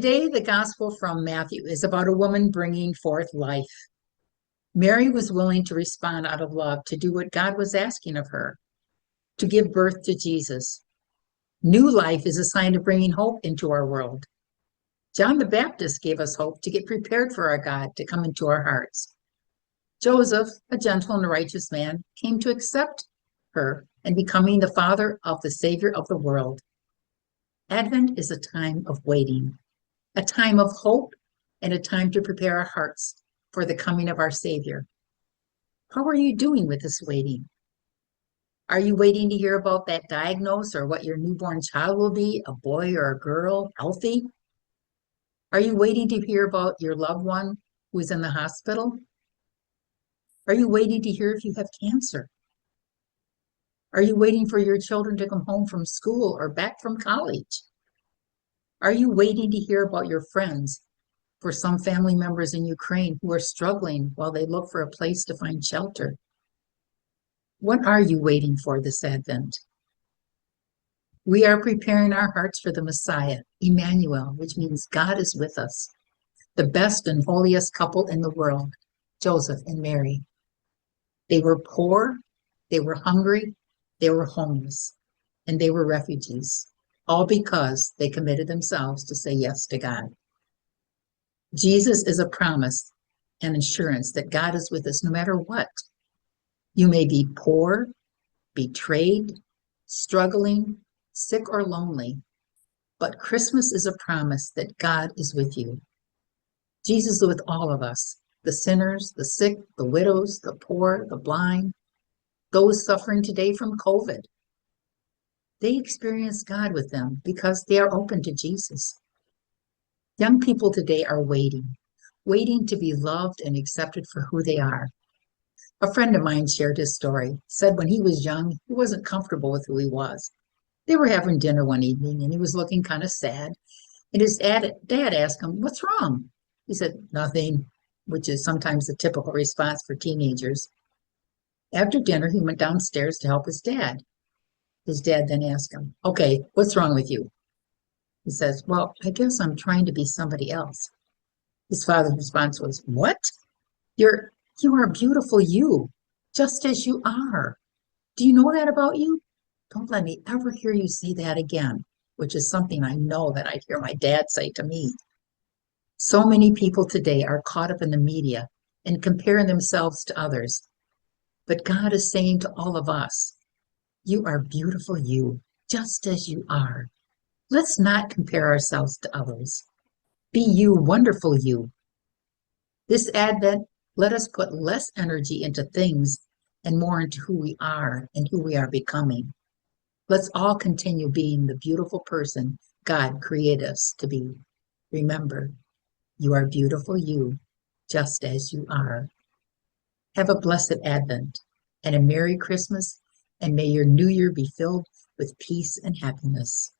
Today, the gospel from Matthew is about a woman bringing forth life. Mary was willing to respond out of love to do what God was asking of her, to give birth to Jesus. New life is a sign of bringing hope into our world. John the Baptist gave us hope to get prepared for our God to come into our hearts. Joseph, a gentle and righteous man, came to accept her and becoming the father of the Savior of the world. Advent is a time of waiting, a time of hope, and a time to prepare our hearts for the coming of our Savior. How are you doing with this waiting? Are you waiting to hear about that diagnosis or what your newborn child will be, a boy or a girl, healthy? Are you waiting to hear about your loved one who is in the hospital? Are you waiting to hear if you have cancer? Are you waiting for your children to come home from school or back from college? Are you waiting to hear about your friends, for some family members in Ukraine who are struggling while they look for a place to find shelter? What are you waiting for this Advent? We are preparing our hearts for the Messiah, Emmanuel, which means God is with us, the best and holiest couple in the world, Joseph and Mary. They were poor, they were hungry, they were homeless, and they were refugees, all because they committed themselves to say yes to God. Jesus is a promise and assurance that God is with us no matter what. You may be poor, betrayed, struggling, sick, or lonely, but Christmas is a promise that God is with you. Jesus is with all of us, the sinners, the sick, the widows, the poor, the blind, those suffering today from COVID. They experience God with them because they are open to Jesus. Young people today are waiting to be loved and accepted for who they are. A friend of mine shared his story, said when he was young, he wasn't comfortable with who he was. They were having dinner one evening and he was looking kind of sad. And his dad asked him, "What's wrong?" He said, "Nothing," which is sometimes the typical response for teenagers. After dinner, he went downstairs to help his dad. His dad then asked him, "Okay, what's wrong with you?" He says, "Well, I guess I'm trying to be somebody else." His father's response was, "What? You are beautiful, you, just as you are. Do you know that about you? Don't let me ever hear you say that again," which is something I know that I'd hear my dad say to me. So many people today are caught up in the media and comparing themselves to others. But God is saying to all of us, you are beautiful, you, just as you are. Let's not compare ourselves to others. Be you, wonderful you. This Advent, let us put less energy into things and more into who we are and who we are becoming. Let's all continue being the beautiful person God created us to be. Remember, you are beautiful, you, just as you are. Have a blessed Advent and a Merry Christmas, and may your new year be filled with peace and happiness.